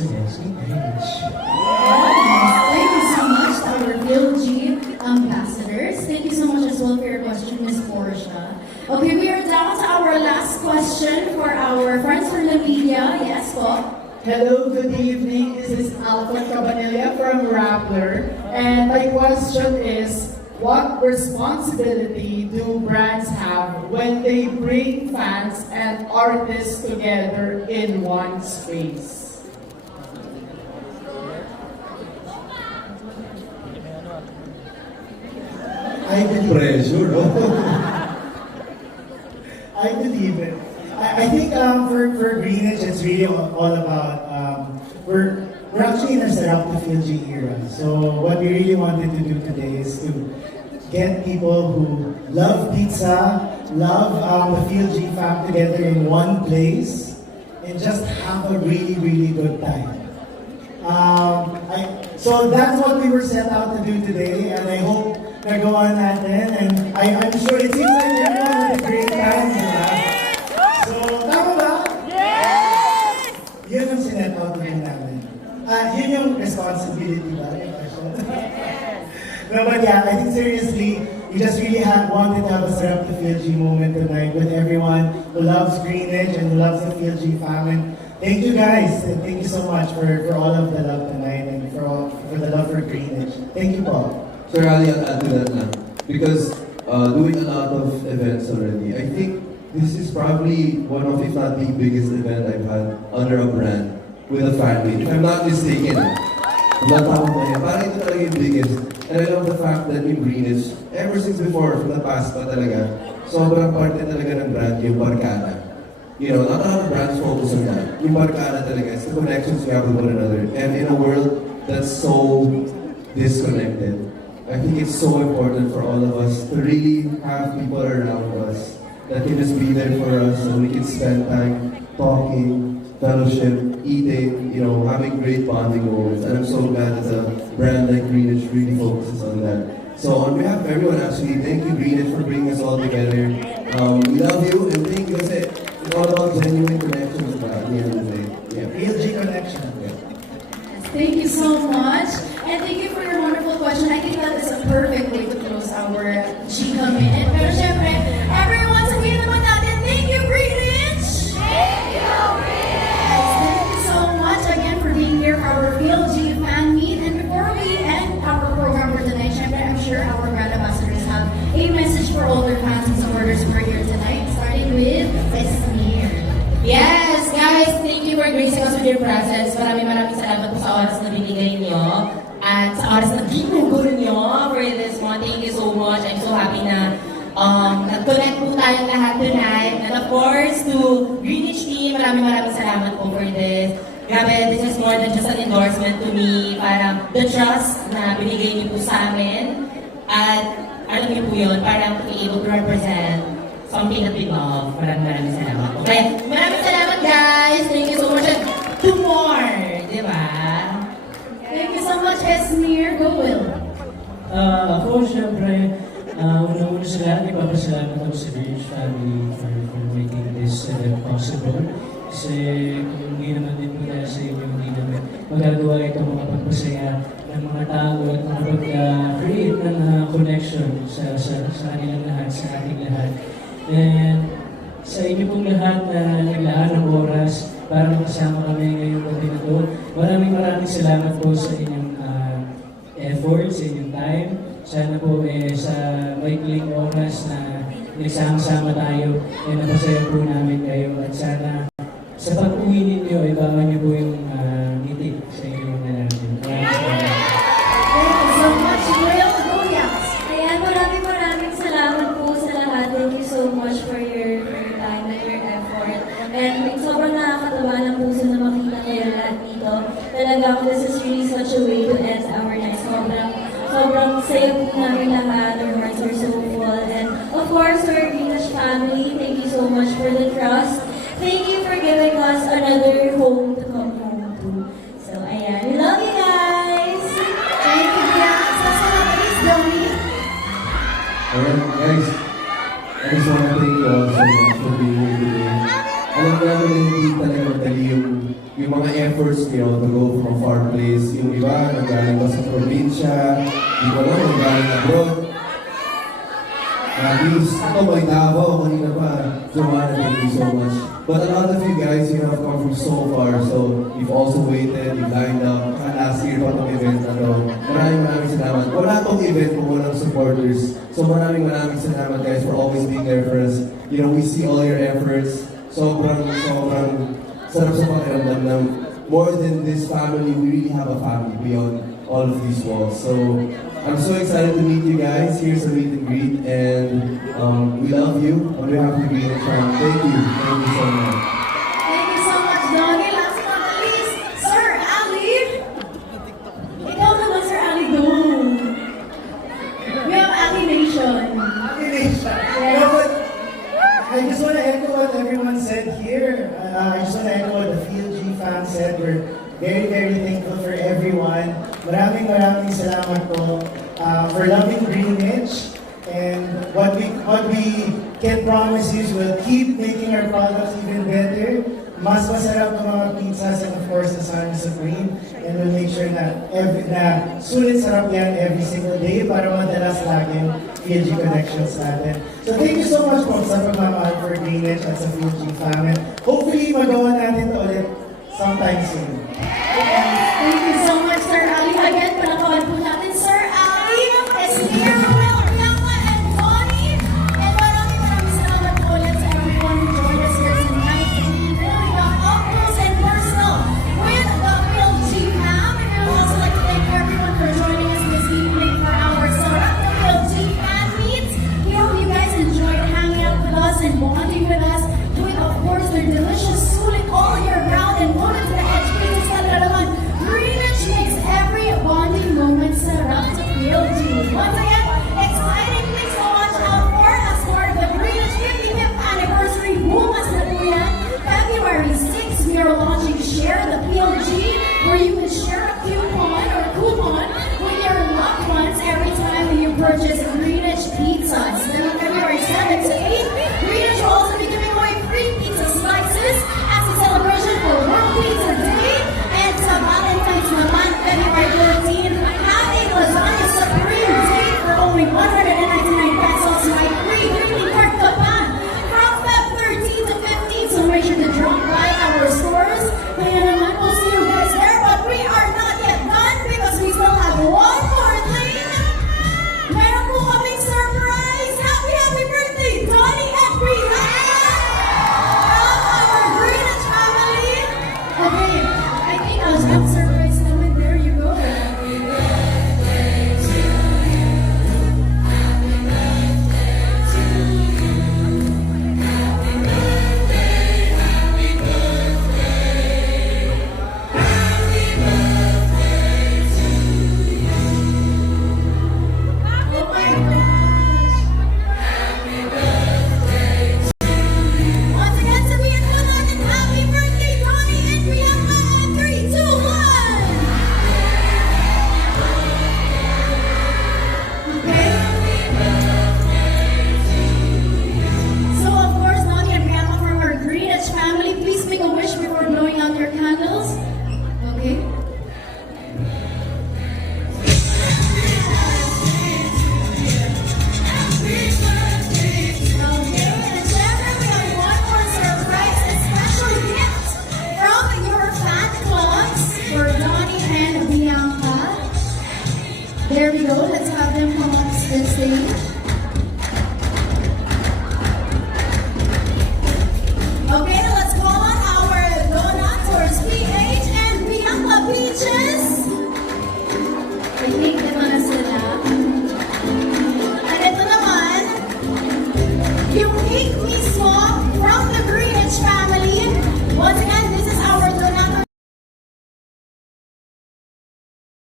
Celeste Greenwich. Thank you so much to our PhilG ambassadors. Thank you so much as well for your question, Ms. Portia. Okay, we are down to our last question for our friends from the media. Yes, po. Hello, good evening. This is Alfred Cabanilla from Rappler. And my question is, what responsibility do brands have when they bring fans and artists together in one space? I believe pressure, no? I believe it. I think for Greenwich, it's really all about we're actually in a setup to PhilG era. So what we really wanted to do today is to get people who love pizza, love the PhilG fam together in one place, and just have a really, really good time. So that's what we were set out to do today, and I hope nagawa natin. And I'm sure it seems like everyone had a great time, diba? So, tama ba? Yes! Yun ang sinet out din namin. Yun yung responsibility ba? No, but yeah, I think seriously, we just really wanted to have a Sarap to PhilG moment tonight with everyone who loves Greenwich and who loves the PhilG family. Thank you guys, and thank you so much for all of the love tonight and for the love for Greenwich. Thank you, Paul. Sir Ali, I'll add to that na. Because doing a lot of events already, I think this is probably one of, if not the biggest event I've had under a brand with a family. If I'm not mistaken, parang ito talaga yung biggest. And I love the fact that yung Greenwich, ever since before, from the past pa talaga, sobrang parte talaga ng brand yung barkada. You know, not a lot of brands focus on that. Yung barkada talaga, it's the connections we have with one another. And in a world that's so disconnected, I think it's so important for all of us to really have people around us that can just be there for us so we can spend time talking, fellowship, eating, you know, having great bonding moments. And I'm so glad that a brand like Greenwich really focuses on that. So on behalf of everyone, actually, thank you Greenwich for bringing us all together. We love you and thank you. That's it. It's all about genuine connections at the end of the day. Yeah. PhilG connection. Yeah. Thank you so much. And thank you for your wonderful question. I think that is a perfect way to close our Chika Minute. Pero syempre, everyone, sabihin naman natin, thank you, Greenwich! Thank you, Greenwich! Thank you so much again for being here for our PhilG fan meet. And before we end our program for tonight, syempre, I'm sure our brand ambassadors have a message for all their fans and supporters who are here tonight, starting with Esmir. Yes, guys, thank you for gracing us with your presence. Maraming salamat po sa oras na binigay niyo at sa oras na ginugol niyo for this one. Thank you so much. I'm so happy na nag-connect po tayong lahat tonight. And of course, to Greenwich team, maraming salamat po for this. Grabe, this is more than just an endorsement to me. Parang the trust na binigay niyo po sa amin. At alam niyo po yun, parang to be able to represent something that we love. Maraming salamat. Okay? Maraming salamat, guys! Thank you so much. And two more! Di ba? Thank you so much, Esmir. Go, Will. Ako, syempre, una-una sa lahat, ipapasalamat ako sa Greenwich family for making this event possible. Kasi kung hindi naman din po dahil sa inyo, hindi naman magagawa ito makapagpasaya ng mga tao at makapag-create ng connection sa kanilang lahat, sa ating lahat. And sa inyo pong lahat na naglaan ng oras para makasama kami ngayong gabi na ito, maraming salamat po sa inyong effort, sa inyong time. Sana po sa maikling oras na nagsama-sama tayo, napasaya po namin kayo. At sana sa pag-uwi ninyo, ibangan niyo po yung ngiti sa inyong nalaman. Thank you so much, Will. Go, Yax. Ayan, maraming salamat po sa lahat. Thank you so much for your time and your effort. And sobrang nakakatawa ng puso na makita kayo lahat dito. Talagang this is really such a way to end our night. Sobrang saya po namin lahat. Our hearts are so full. And of course, our Greenwich family, thank you so much for the trust. Thank you for giving us another home to come home to. So, ayan. We love you guys! Thank you, Yax. That's all, please, Domi. Alright, guys. I just want to thank you all so much for being here today. Alam namin na hindi talaga madali yung mga efforts niyo to go from a far place. Yung iba, nanggaling pa sa probinsya, di ko lang, nanggaling abroad. At least, ito may Davao, kanina pa. Joanna, thank you so much. But a lot of you guys, you have come from so far, so you've also waited, you've lined up. Last year pa itong event na to. Maraming salamat. Wala itong event kung walang supporters. So maraming salamat guys for always being there for us. You know, we see all your efforts. Sobrang sarap sa pakiramdam na more than this family, we really have a family beyond all of these walls. So I'm so excited to meet you guys. Here's a meet and greet, and we love you. On behalf of the Green Farm, thank you so much. Thank you so much, Donnie. Last but not least, Sir Ali. Ikaw naman, Sir Ali, doon. We have Ali Nation. No, but I just want to echo what everyone said here. I just want to echo what the PLG fans said. We're very, very thankful for everyone. Maraming salamat po for loving Greenwich. And what we can promise you is we'll keep making our products even better. Mas masarap ng mga pizzas and of course the Sun Supreme. And we'll make sure na sulit sarap yan every single day para madalas lagi yung PLG connections natin. So thank you so much po sa pagmamahal for Greenwich at sa PLG family. Hopefully magawa natin ito ulit sometime soon. Thank you so much, Sir Ali. Again, palakpakan po natin, Sir Ali, Esmir, Will, Bianca, and Bonnie. And maraming salamat po ulit sa everyone who joined us here tonight. We really got up close and personal with the PLG fam. And we would also like to thank everyone for joining us this evening for our Sarap the PLG fan meets. We hope you guys enjoyed hanging out with us and bonding with us. With, of course, their delicious sulit all year round and wanted to the edge cases na naman. Greenwich makes every bonding moment sarap to PLG. Once again, exciting things to watch out for as part of the Greenwich 55th anniversary. Bukas na po yan. February 6, we are launching Share the PLG, where you can share a coupon with your loved ones every time that you purchase Greenwich pizzas. Then on February 7 to 8, Greenwich will also be giving away free pizza slices as a celebration for World Pizza Day. And sa Valentine's naman, February 13, have a lasagna supreme date for only 199 pesos. My free greeting card ka pa from Feb 13 to 15. So make sure to drop by our stores. Kaya naman, we'll see you guys there. But we are not yet done because we still have one more thing. Meron po kaming surprise. Happy birthday, Donnie and Brianna! From our Greenwich family. Okay, I think I was not surprised naman. There you go. Oh my gosh. Once again, sabihin po natin, happy birthday, Donnie and Brianna, and 3, 2, 1! Okay? So, of course, Donnie and Brianna from our Greenwich family, please make a wish before blowing out your candles. Okay? Okay, and syempre, we have one more surprise, a special gift from your fan clubs for Donnie and Bianca. There we go. Let's have them come up to the stage. Okay, now let's call on our donators, PH and Bianca Peaches. I think ito na sila. And ito naman, yung cake mismo from the Greenwich family. Once again,